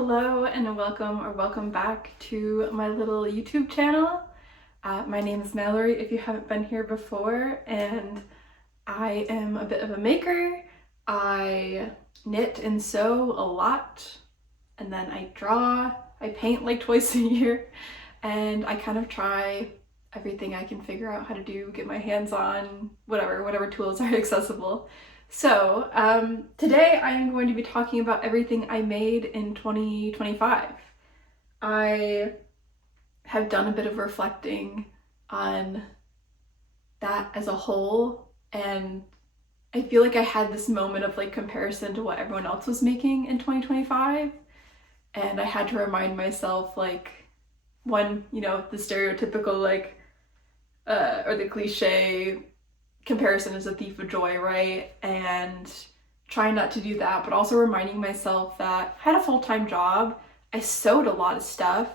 Hello and welcome back to my little YouTube channel. My name is Mallory if you haven't been here before, and I am a bit of a maker. I knit and sew a lot, and then I draw. I paint like twice a year, and I kind of try everything I can figure out how to do, get my hands on, whatever tools are accessible. So today I am going to be talking about everything I made in 2025. I have done a bit of reflecting on that as a whole, and I feel like I had this moment of like comparison to what everyone else was making in 2025, and I had to remind myself like, one, the stereotypical like or the cliche comparison is a thief of joy, right? And trying not to do that, but also reminding myself that I had a full-time job, I sewed a lot of stuff,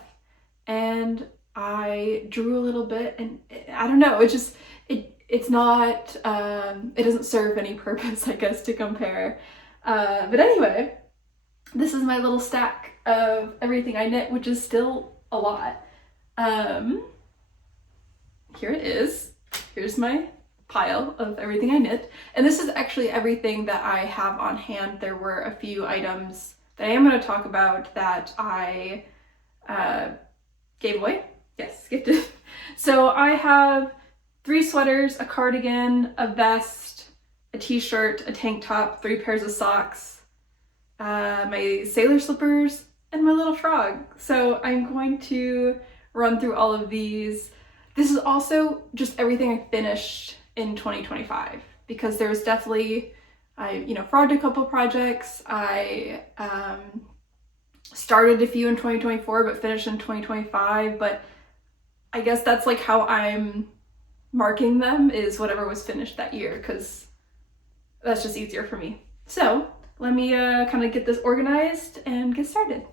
and I drew a little bit, and I don't know, it's not, it doesn't serve any purpose, I guess, to compare. But anyway, this is my little stack of everything I knit, which is still a lot. Here it is. Here's my pile of everything I knit, and this is actually everything that I have on hand. There were a few items that I am going to talk about that I gave away. Yes, gifted. So I have 3 sweaters, a cardigan, a vest, a t-shirt, a tank top, 3 pairs of socks, my sailor slippers, and my little frog. So I'm going to run through all of these. This is also just everything I finished in 2025, because there was definitely, I frogged a couple projects. I started a few in 2024 but finished in 2025, but I guess that's like how I'm marking them, is whatever was finished that year, because that's just easier for me. So let me kind of get this organized and get started.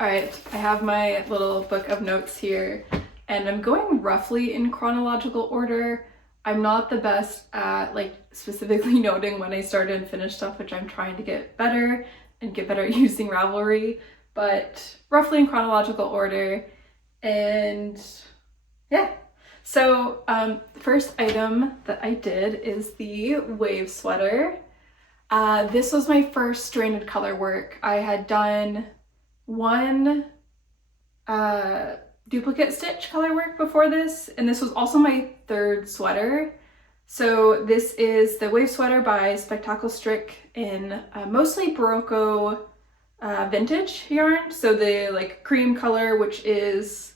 All right, I have my little book of notes here, and I'm going roughly in chronological order. I'm not the best at like specifically noting when I started and finished stuff, which I'm trying to get better and get better at using Ravelry, but roughly in chronological order. And yeah, so first item that I did is the wave sweater. This was my first stranded color work. I had done one duplicate stitch color work before this, and this was also my 3rd sweater. So this is the wave sweater by Spektaklestrik in mostly Berroco vintage yarn. So the like cream color, which is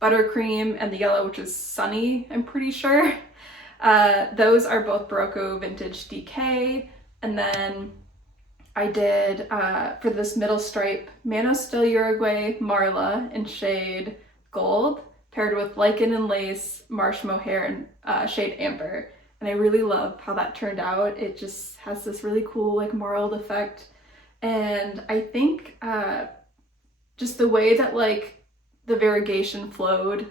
Buttercream, and the yellow, which is Sunny, I'm pretty sure. Those are both Berroco vintage DK. And then I did, for this middle stripe, Manos Del Uruguay Marla in shade Gold, paired with Lichen Lace, Marsh Mohair, and shade Amber. And I really love how that turned out. It just has this really cool like marled effect. And I think just the way that like the variegation flowed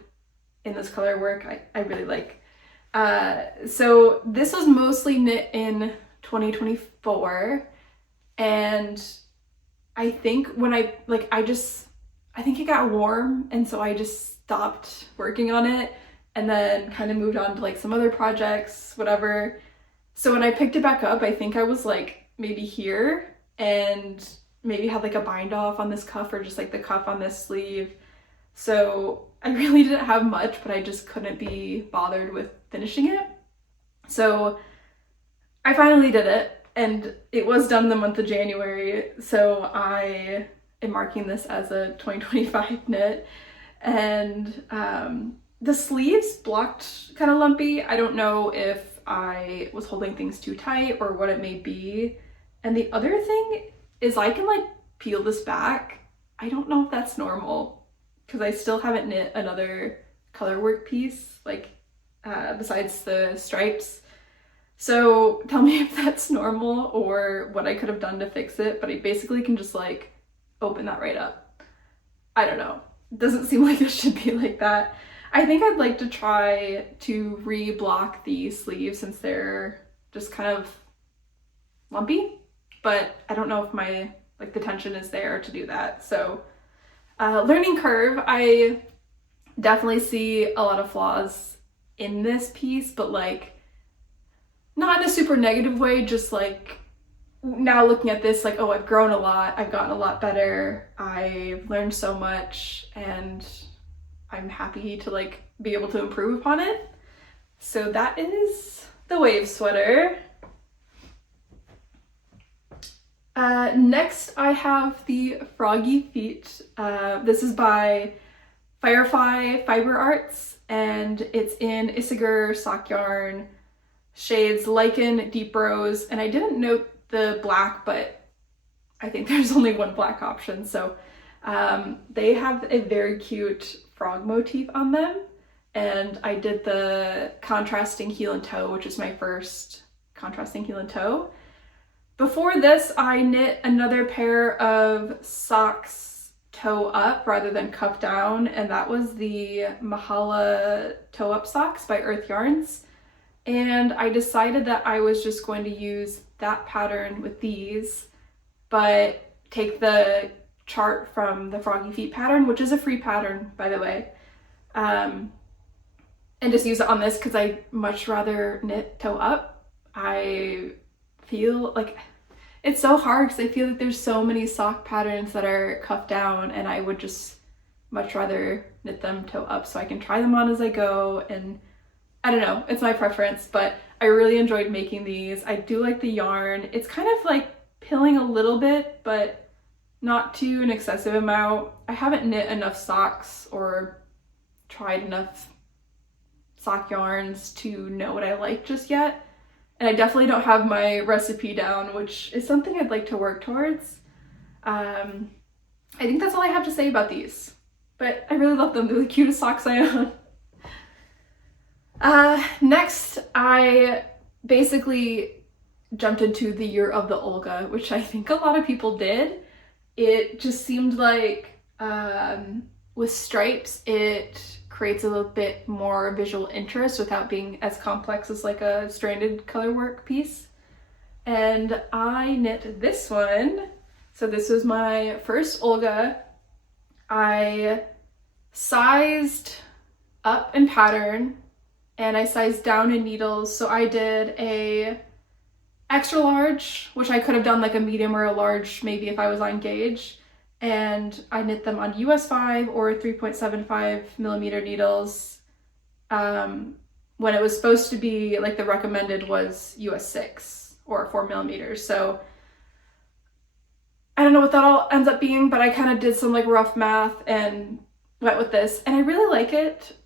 in this color work, I really like. So this was mostly knit in 2024. And I think when I think it got warm, and so I just stopped working on it and then kind of moved on to like some other projects, whatever. So when I picked it back up, I think I was like maybe here, and maybe had like a bind off on this cuff, or just like the cuff on this sleeve. So I really didn't have much, but I just couldn't be bothered with finishing it. So I finally did it, and it was done in the month of January. So I am marking this as a 2025 knit. And the sleeves blocked kind of lumpy. I don't know if I was holding things too tight or what it may be. And the other thing is I can like peel this back. I don't know if that's normal, because I still haven't knit another color work piece like besides the stripes. So tell me if that's normal or what I could have done to fix it, but I basically can just like open that right up. I don't know. It doesn't seem like it should be like that. I think I'd like to try to re-block the sleeves since they're just kind of lumpy, but I don't know if my like the tension is there to do that. So learning curve, I definitely see a lot of flaws in this piece, but like not in a super negative way, just like now looking at this, like, oh, I've grown a lot, I've gotten a lot better, I've learned so much, and I'm happy to like be able to improve upon it. So that is the wave sweater. Next I have the Froggy Feet. This is by Firefly Fiber Arts, and it's in Isager sock yarn, shades Lichen, Deep Rose, and I didn't note the black, but I think there's only one black option. So they have a very cute frog motif on them, and I did the contrasting heel and toe, which is my first contrasting heel and toe. Before this, I knit another pair of socks toe up rather than cuff down, and that was the Mahalle toe up socks by Urth yarns. And I decided that I was just going to use that pattern with these, but take the chart from the Froggy Feet pattern, which is a free pattern, by the way, and just use it on this because I much rather knit toe up. I feel like it's so hard because I feel like there's so many sock patterns that are cuffed down, and I would just much rather knit them toe up so I can try them on as I go. And I don't know, it's my preference, but I really enjoyed making these. I do like the yarn. It's kind of like pilling a little bit, but not to an excessive amount. I haven't knit enough socks or tried enough sock yarns to know what I like just yet. And I definitely don't have my recipe down, which is something I'd like to work towards. I think that's all I have to say about these, but I really love them. They're the cutest socks I own. Next, I basically jumped into the year of the Olga, which I think a lot of people did. It just seemed like with stripes, it creates a little bit more visual interest without being as complex as like a stranded color work piece. And I knit this one. So this was my first Olga. I sized up in pattern and I sized down in needles. So I did a extra large, which I could have done like a medium or a large maybe if I was on gauge. And I knit them on US 5 or 3.75 millimeter needles when it was supposed to be like the recommended was US 6 or 4 millimeters. So I don't know what that all ends up being, but I kind of did some like rough math and went with this, and I really like it.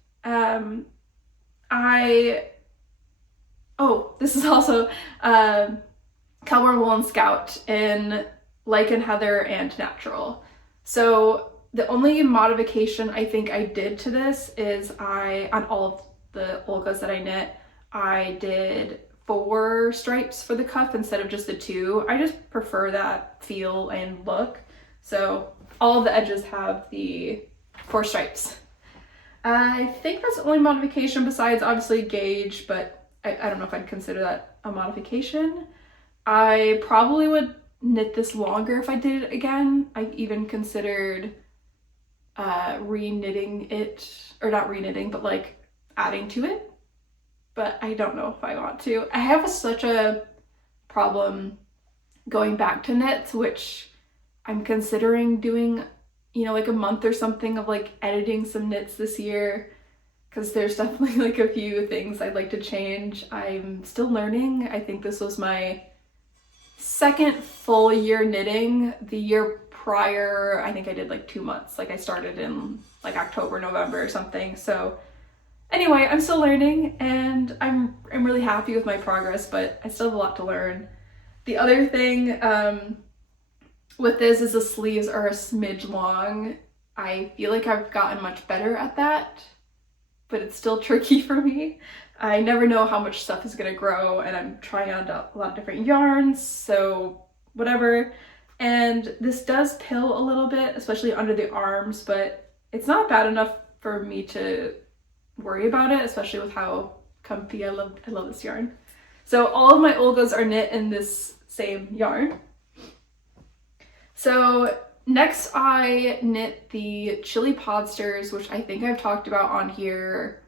This is also Kelbourne Woolens Scout in Lichen, Heather, and Natural. So the only modification I think I did to this is on all of the Olgas that I knit, I did 4 stripes for the cuff instead of just the 2. I just prefer that feel and look. So all of the edges have the 4 stripes. I think that's the only modification besides obviously gauge, but I don't know if I'd consider that a modification. I probably would knit this longer if I did it again. I even considered re-knitting it, or not re-knitting, but like adding to it, but I don't know if I want to. I have such a problem going back to knits, which I'm considering doing, like a month or something of like editing some knits this year, because there's definitely like a few things I'd like to change. I'm still learning. I think this was my second full year knitting. The year prior, I think I did like 2 months. Like I started in like October, November or something. So anyway, I'm still learning and I'm really happy with my progress, but I still have a lot to learn. The other thing with this is the sleeves are a smidge long. I feel like I've gotten much better at that, but it's still tricky for me. I never know how much stuff is gonna grow, and I'm trying out a lot of different yarns, so whatever. And this does pill a little bit, especially under the arms, but it's not bad enough for me to worry about it, especially with how comfy I love this yarn. So all of my Olgas are knit in this same yarn. So next I knit the Chili Podsters, which I think I've talked about on here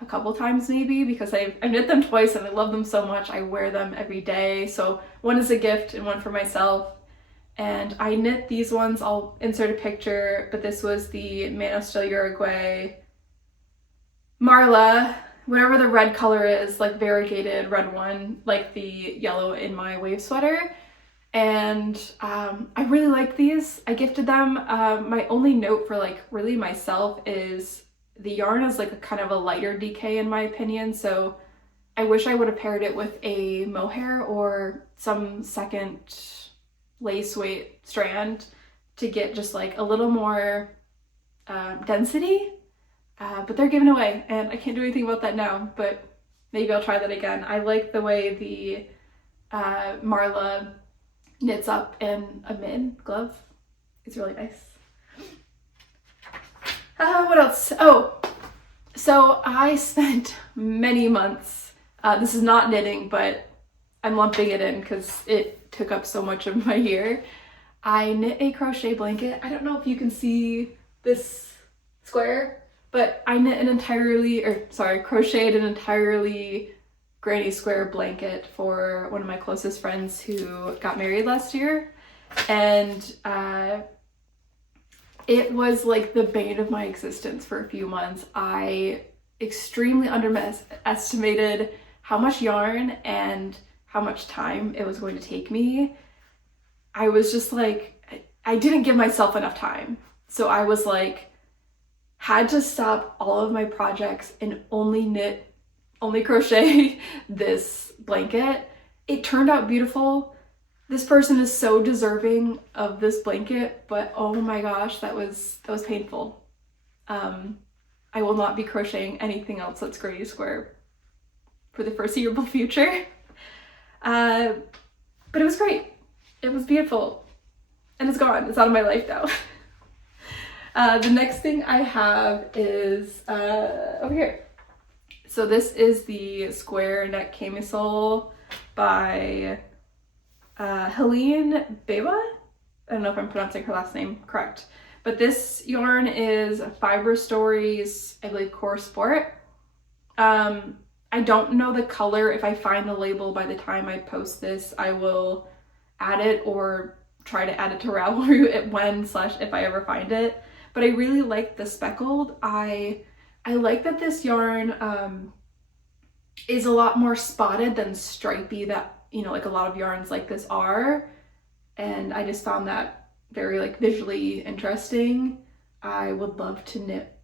a couple times maybe, because I knit them twice and I love them so much. I wear them every day. So one is a gift and one for myself. And I knit these ones, I'll insert a picture, but this was the Manos Del Uruguay Marla, whatever the red color is, like variegated red one, like the yellow in my wave sweater. And I really like these. I gifted them. My only note for like really myself is the yarn is like a kind of a lighter DK in my opinion, so I wish I would have paired it with a mohair or some second lace weight strand to get just like a little more density, but they're given away and I can't do anything about that now, but maybe I'll try that again. I like the way the Marla knits up in a mid glove. It's really nice. What else? Oh, so I spent many months, this is not knitting, but I'm lumping it in because it took up so much of my year. I knit a crochet blanket. I don't know if you can see this square, but I knit crocheted an entirely granny square blanket for one of my closest friends who got married last year. And it was like the bane of my existence for a few months. I extremely underestimated how much yarn and how much time it was going to take me. I was just like, I didn't give myself enough time. So I was like, had to stop all of my projects and only crochet this blanket. It turned out beautiful. This person is so deserving of this blanket, but oh my gosh, that was painful. I will not be crocheting anything else that's granny square for the foreseeable future. But it was great. It was beautiful. And it's gone. It's out of my life now. The next thing I have is over here. So this is the square neck camisole by Helene Beba. I don't know if I'm pronouncing her last name correct. But this yarn is Fiber Stories, I believe, Core Sport. I don't know the color. If I find the label by the time I post this, I will add it or try to add it to Ravelry if I ever find it. But I really like the speckled. I like that this yarn is a lot more spotted than stripy that, you know, like a lot of yarns like this are. And I just found that very like visually interesting. I would love to knit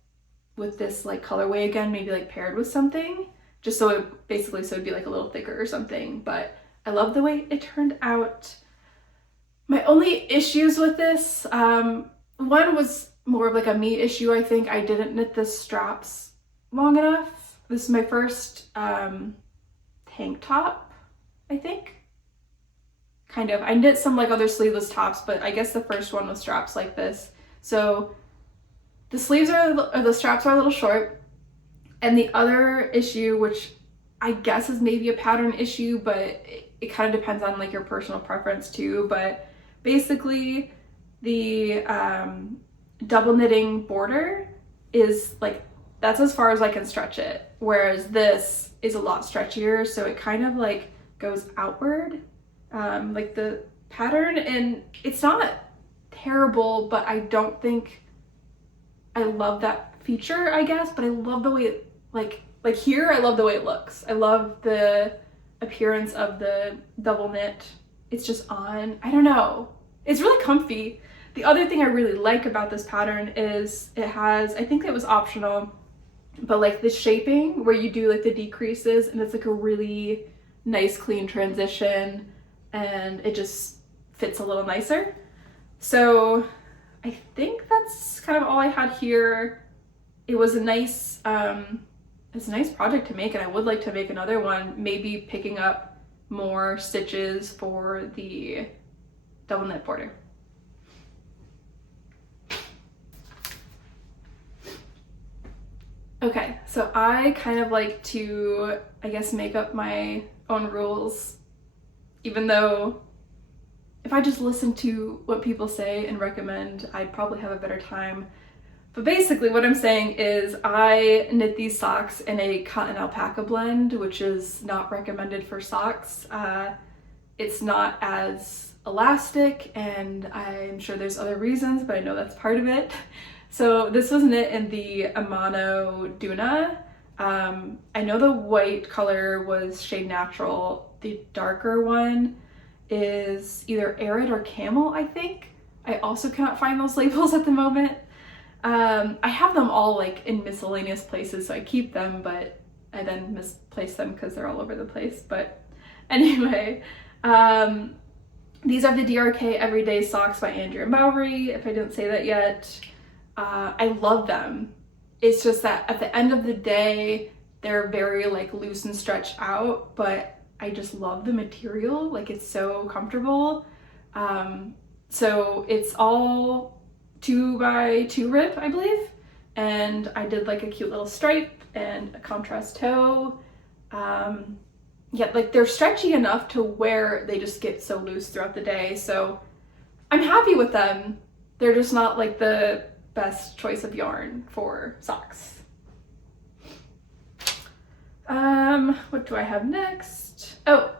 with this like colorway again, maybe like paired with something, just so it'd be like a little thicker or something. But I love the way it turned out. My only issues with this, one was more of like a me issue. I think I didn't knit the straps long enough. This is my first tank top, I think. Kind of. I knit some like other sleeveless tops, but I guess the first one was straps like this. So the sleeves the straps are a little short. And the other issue, which I guess is maybe a pattern issue, but it kind of depends on like your personal preference too. But basically the double knitting border is like, that's as far as I can stretch it. Whereas this is a lot stretchier. So it kind of like goes outward, like the pattern, and it's not terrible, but I don't think I love that feature, I guess. But I love the way it, like here, I love the way it looks. I love the appearance of the double knit. It's just on, I don't know. It's really comfy. The other thing I really like about this pattern is it has, I think it was optional, but like the shaping where you do like the decreases, and it's like a really nice clean transition, and it just fits a little nicer. So I think that's kind of all I had here. It was a nice project to make, and I would like to make another one, maybe picking up more stitches for the double knit border. Okay, so I kind of like to, I guess, make up my own rules, even though if I just listen to what people say and recommend, I'd probably have a better time. But basically what I'm saying is I knit these socks in a cotton alpaca blend, which is not recommended for socks. It's not as elastic, and I'm sure there's other reasons, but I know that's part of it. So this was knit in the Amano Duna. I know the white color was Shade Natural. The darker one is either Arid or Camel, I think. I also cannot find those labels at the moment. I have them all like in miscellaneous places, so I keep them, but I then misplace them because they're all over the place. But anyway, these are the DRK Everyday Socks by Andrea Mowry, if I didn't say that yet. I love them. It's just that at the end of the day, they're very like loose and stretched out, but I just love the material. Like, it's so comfortable. So it's all 2x2 rib, I believe. And I did like a cute little stripe and a contrast toe. Yeah, like they're stretchy enough to where they just get so loose throughout the day. So I'm happy with them. They're just not like the best choice of yarn for socks. What do I have next? Oh,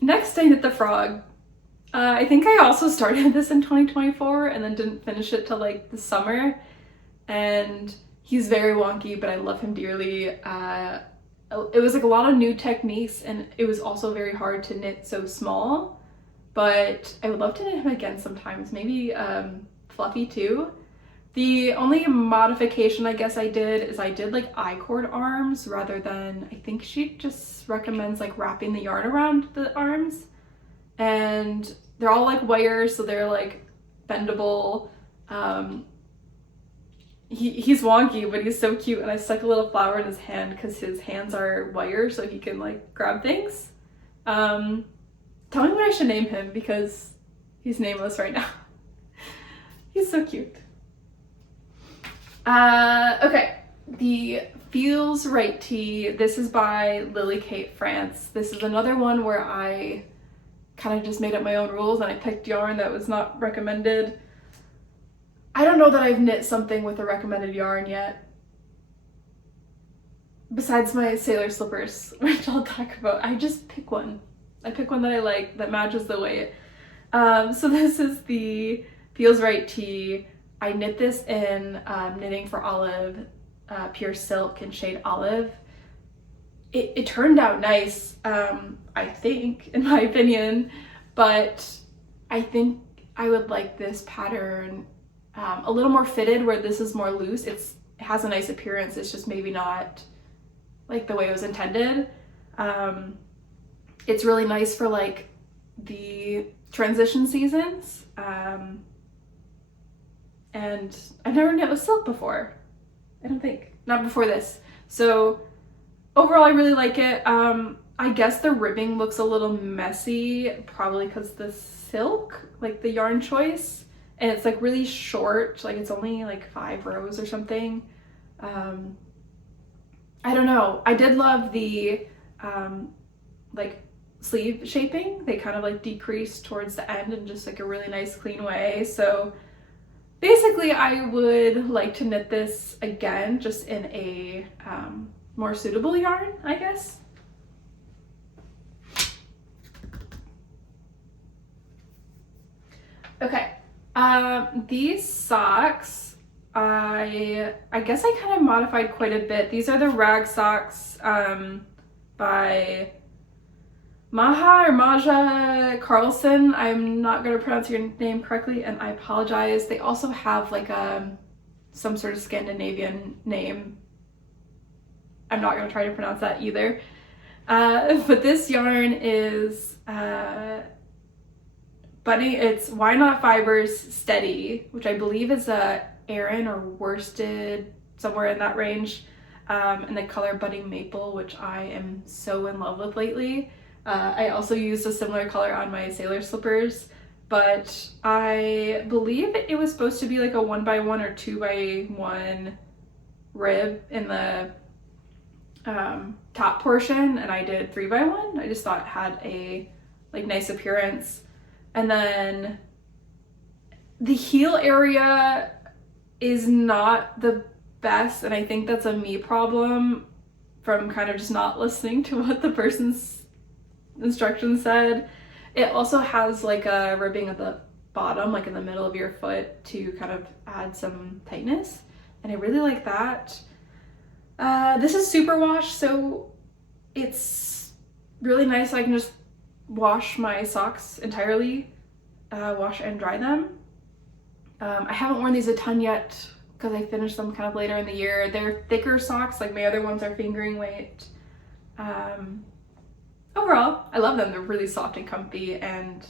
next I knit the frog. I think I also started this in 2024 and then didn't finish it till like the summer. And he's very wonky, but I love him dearly. It was like a lot of new techniques, and it was also very hard to knit so small. But I would love to knit him again sometimes, maybe fluffy too. The only modification I guess I did is I did like I-cord arms rather than, I think she just recommends like wrapping the yarn around the arms. And they're all like wire, so they're like bendable. He's wonky, but he's so cute, and I stuck a little flower in his hand because his hands are wire, so he can like grab things. Tell me what I should name him because he's nameless right now. He's so cute. Okay, the Feels Right tee. This is by Lily Kate France. This is another one where I kind of just made up my own rules and I picked yarn that was not recommended. I don't know that I've knit something with a recommended yarn yet. Besides my sailor slippers, which I'll talk about. I just pick one. I pick one that I like, that matches the weight. So this is the Feels Right tee. I knit this in Knitting for Olive, Pure Silk in shade Olive. It turned out nice, I think, in my opinion, but I think I would like this pattern a little more fitted, where this is more loose. It has a nice appearance, it's just maybe not like the way it was intended. It's really nice for like the transition seasons. And I've never knit with silk before. I don't think, not before this. So overall, I really like it. I guess the ribbing looks a little messy, probably because the silk, like the yarn choice, and it's like really short, like it's only like 5 rows or something. I don't know. I did love the like sleeve shaping. They kind of like decreased towards the end in just like a really nice clean way. So basically I would like to knit this again, just in a more suitable yarn, I guess. Okay, these socks, I guess I kind of modified quite a bit. These are the Ragg socks by Maja Carlson. I'm not going to pronounce your name correctly, and I apologize. They also have like some sort of Scandinavian name. I'm not going to try to pronounce that either. But this yarn is it's Why Not Fibers Steady, which I believe is a Aran or worsted, somewhere in that range, and the color Budding Maple, which I am so in love with lately. I also used a similar color on my sailor slippers, but I believe it was supposed to be like a 1x1 or 2x1 rib in the top portion, and I did 3x1. I just thought it had a like nice appearance. And then the heel area is not the best, and I think that's a me problem from kind of just not listening to what the person's instructions said. It also has like a ribbing at the bottom, like in the middle of your foot, to kind of add some tightness, and I really like that. This is super wash, so it's really nice. I can just wash my socks entirely, wash and dry them. I haven't worn these a ton yet because I finished them kind of later in the year. They're thicker socks, like my other ones are fingering weight. Overall, I love them. They're really soft and comfy, and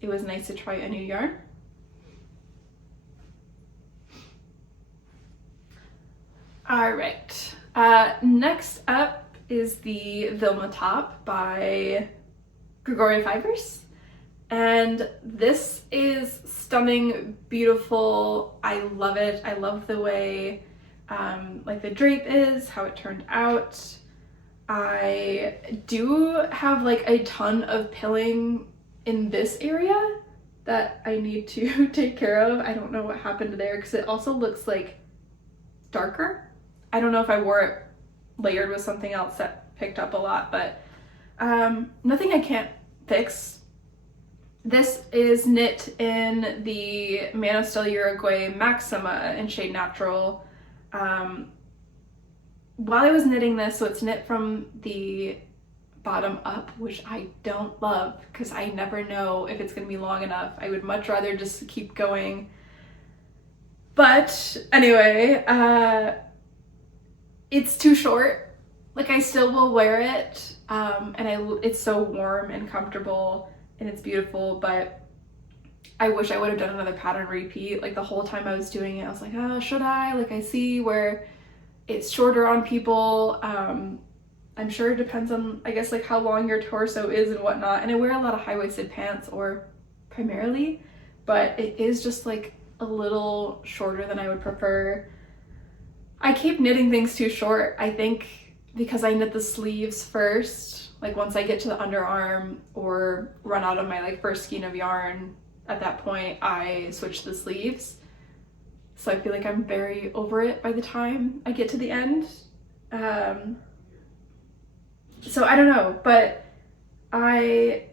it was nice to try a new yarn. All right, next up is the Vilma top by Gregoria Fibers. And this is stunning, beautiful. I love it. I love the way like the drape is, how it turned out. I do have like a ton of pilling in this area that I need to take care of. I don't know what happened there because it also looks like darker. I don't know if I wore it layered with something else that picked up a lot, but nothing I can't fix. This is knit in the Manos Del Uruguay Maxima in shade Natural. While I was knitting this, so it's knit from the bottom up, which I don't love because I never know if it's going to be long enough. I would much rather just keep going. But anyway, it's too short. Like, I still will wear it, and it's so warm and comfortable and it's beautiful, but I wish I would have done another pattern repeat. Like, the whole time I was doing it, I was like, oh, should I? Like, I see where it's shorter on people. I'm sure it depends on, I guess, like how long your torso is and whatnot. And I wear a lot of high-waisted pants, or primarily, but it is just like a little shorter than I would prefer. I keep knitting things too short, I think, because I knit the sleeves first. Like, once I get to the underarm or run out of my like first skein of yarn, at that point I switch the sleeves. So I feel like I'm very over it by the time I get to the end. So I don't know, but I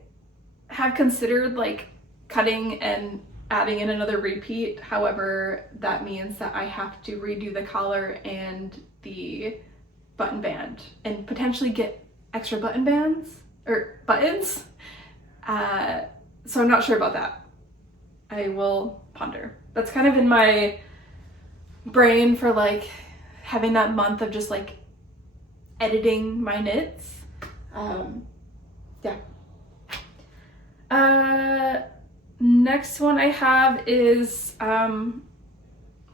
have considered like cutting and adding in another repeat. However, that means that I have to redo the collar and the button band and potentially get extra button bands or buttons. So I'm not sure about that. I will ponder. That's kind of in my brain for like having that month of just like editing my knits. Yeah. Next one I have is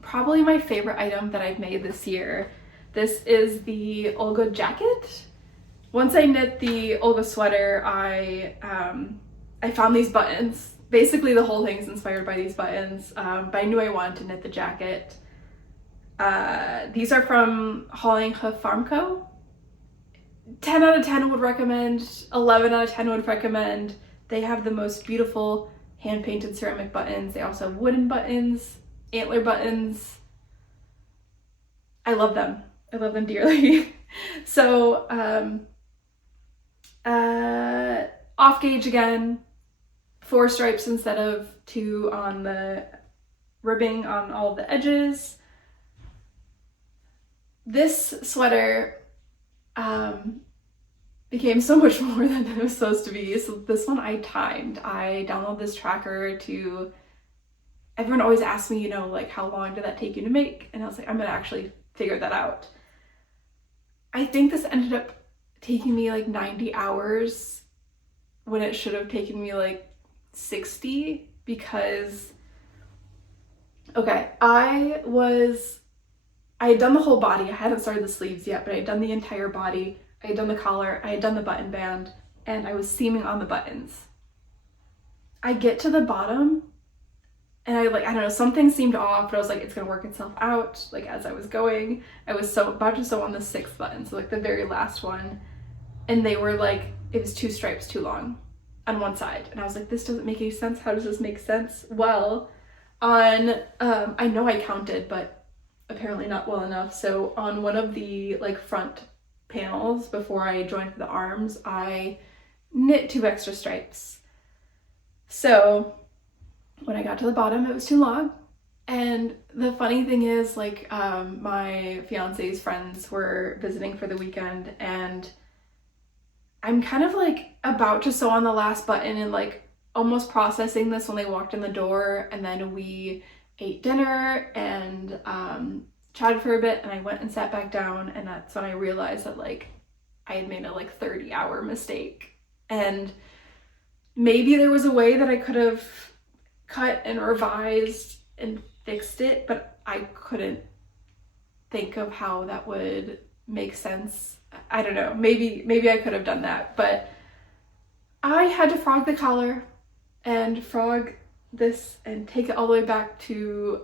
probably my favorite item that I've made this year. This is the Olga jacket. Once I knit the Olga sweater, I found these buttons. Basically the whole thing's inspired by these buttons, but I knew I wanted to knit the jacket. These are from Hauling Hoof Farm Co. 10 out of 10 would recommend, 11 out of 10 would recommend. They have the most beautiful hand-painted ceramic buttons. They also have wooden buttons, antler buttons. I love them. I love them dearly. So, off gauge again, 4 stripes instead of 2 on the ribbing on all of the edges. This sweater became so much more than it was supposed to be. So this one I timed. I downloaded this tracker to, everyone always asks me, you know, like, how long did that take you to make? And I was like, I'm gonna actually figure that out. I think this ended up taking me like 90 hours when it should have taken me like 60, because, okay, I had done the whole body. I hadn't started the sleeves yet, but I had done the entire body. I had done the collar, I had done the button band, and I was seaming on the buttons. I get to the bottom and I don't know, something seemed off, but I was like, it's gonna work itself out. Like, as I was going, I was about to sew on the 6th button, so like the very last one, and they were like, it was 2 stripes too long. on one side. And I was like, this doesn't make any sense. How does this make sense? Well, on, I know I counted, but apparently not well enough. So on one of the like front panels before I joined the arms, I knit 2 extra stripes. So when I got to the bottom, it was too long. And the funny thing is, like, my fiance's friends were visiting for the weekend, and I'm kind of like about to sew on the last button and like almost processing this when they walked in the door. And then we ate dinner and chatted for a bit, and I went and sat back down, and that's when I realized that like I had made a like 30-hour mistake. And maybe there was a way that I could have cut and revised and fixed it, but I couldn't think of how that would make sense. I don't know, maybe I could have done that, but I had to frog the collar and frog this and take it all the way back to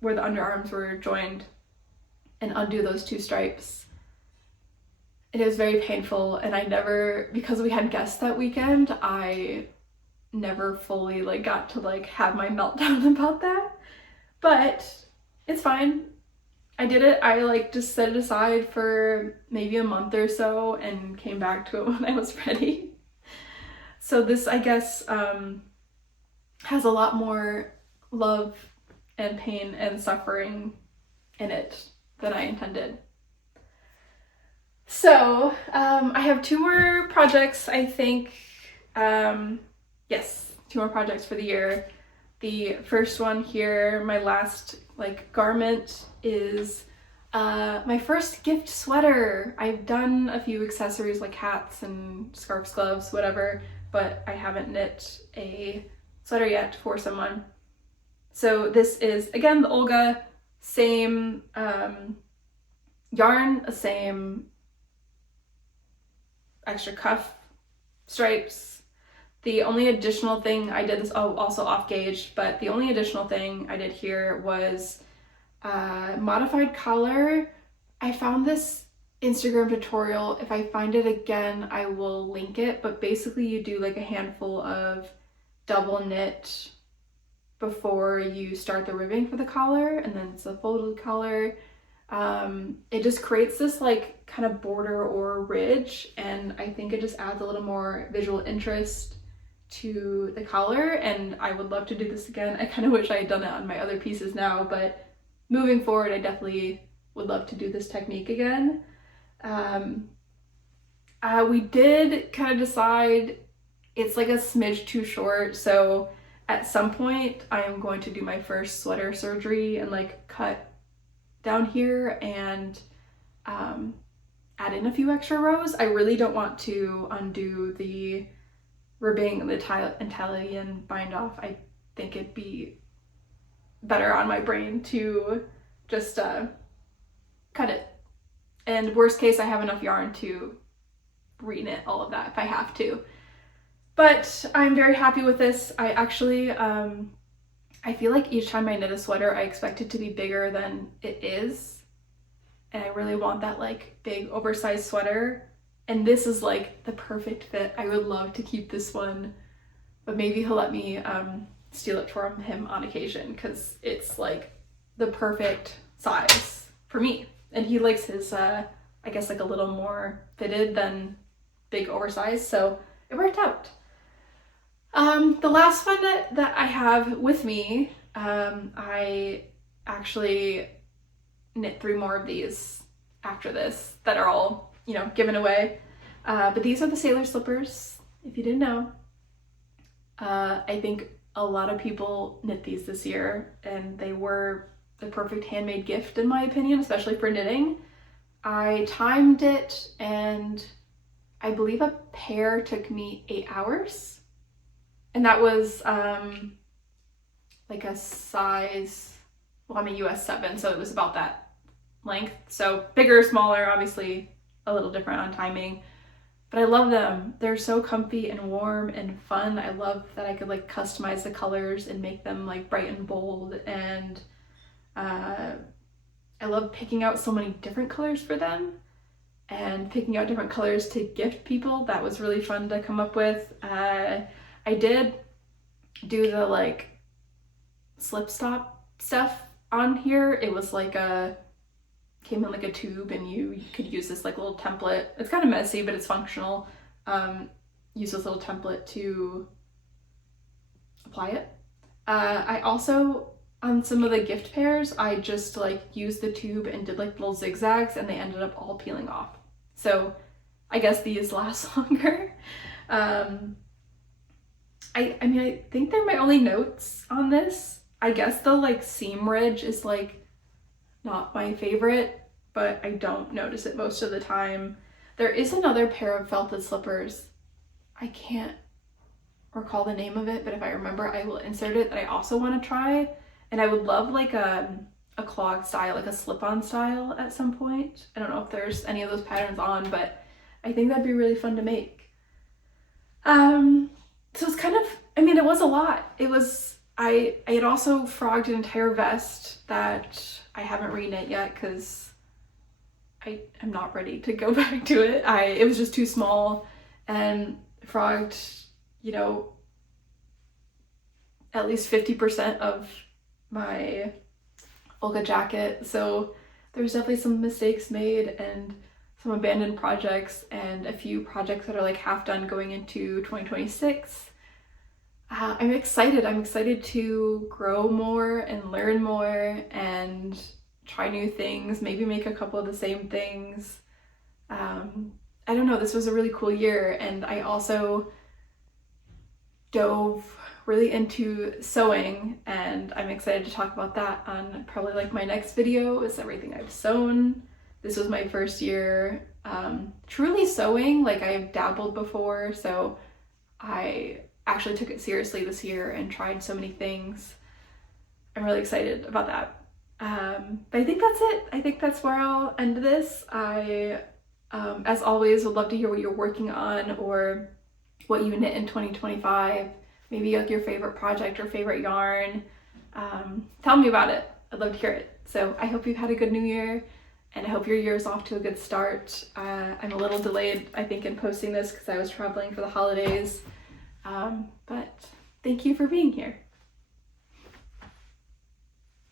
where the underarms were joined and undo those 2 stripes. And it was very painful, and I never, because we had guests that weekend, I never fully like got to like have my meltdown about that. But it's fine. I did it. I like just set it aside for maybe a month or so and came back to it when I was ready. So this, I guess, has a lot more love and pain and suffering in it than I intended. So I have 2 more projects, I think. Yes, 2 more projects for the year. The first one here, my last like garment, is my first gift sweater. I've done a few accessories like hats and scarves, gloves, whatever, but I haven't knit a sweater yet for someone. So this is, again, the Olga, same yarn, same extra cuff stripes. The only additional thing I did, this also off gauge, but the only additional thing I did here was modified collar. I found this Instagram tutorial. If I find it again, I will link it, but basically you do like a handful of double knit before you start the ribbing for the collar, and then it's a folded collar. It just creates this like kind of border or ridge, and I think it just adds a little more visual interest to the collar, and I would love to do this again. I kind of wish I had done it on my other pieces now, but moving forward I definitely would love to do this technique again. We did kind of decide it's like a smidge too short, so at some point I am going to do my first sweater surgery and like cut down here and add in a few extra rows. I really don't want to undo the ribbing, the Italian bind off. I think it'd be better on my brain to just cut it. And worst case, I have enough yarn to reknit all of that if I have to. But I'm very happy with this. I actually, I feel like each time I knit a sweater, I expect it to be bigger than it is. And I really want that like big oversized sweater. And this is like the perfect fit. I would love to keep this one, but maybe he'll let me steal it from him on occasion, because it's like the perfect size for me. And he likes his, I guess like a little more fitted than big oversized, so it worked out. The last one that I have with me, I actually knit 3 more of these after this that are all, you know, given away. But these are the sailor slippers, if you didn't know. I think a lot of people knit these this year, and they were the perfect handmade gift in my opinion, especially for knitting. I timed it, and I believe a pair took me 8 hours. And that was like a size, well, I'm a US 7, so it was about that length. So bigger, smaller, obviously a little different on timing. But I love them. They're so comfy and warm and fun. I love that I could like customize the colors and make them like bright and bold. And I love picking out so many different colors for them. and picking out different colors to gift people. That was really fun to come up with. I did do the like slip stop stuff on here. It was like came in like a tube, and you could use this like little template. It's kind of messy, but it's functional. Use this little template to apply it. I also, on some of the gift pairs, I just like used the tube and did like little zigzags, and they ended up all peeling off. So I guess these last longer. I mean, I think they're my only notes on this. I guess the like seam ridge is like not my favorite, but I don't notice it most of the time. There is another pair of felted slippers. I can't recall the name of it, but if I remember, I will insert it, that I also want to try. And I would love like a clog style, like a slip-on style at some point. I don't know if there's any of those patterns on, but I think that'd be really fun to make. So it's kind of, I mean, it was a lot. It was, I had also frogged an entire vest that I haven't reknit yet because I'm not ready to go back to it. It was just too small, and frogged, you know, at least 50% of my Olga jacket. So there's definitely some mistakes made and some abandoned projects, and a few projects that are like half done going into 2026. I'm excited to grow more and learn more and try new things, maybe make a couple of the same things. I don't know, this was a really cool year, and I also dove really into sewing, and I'm excited to talk about that on probably like my next video, is everything I've sewn. This was my first year truly sewing. Like, I've dabbled before, so I actually took it seriously this year and tried so many things. I'm really excited about that. But I think that's it. I think that's where I'll end this. I, as always, would love to hear what you're working on or what you knit in 2025. Maybe like your favorite project or favorite yarn. Tell me about it. I'd love to hear it. So I hope you've had a good new year, and I hope your year is off to a good start. I'm a little delayed, I think, in posting this because I was traveling for the holidays. But thank you for being here.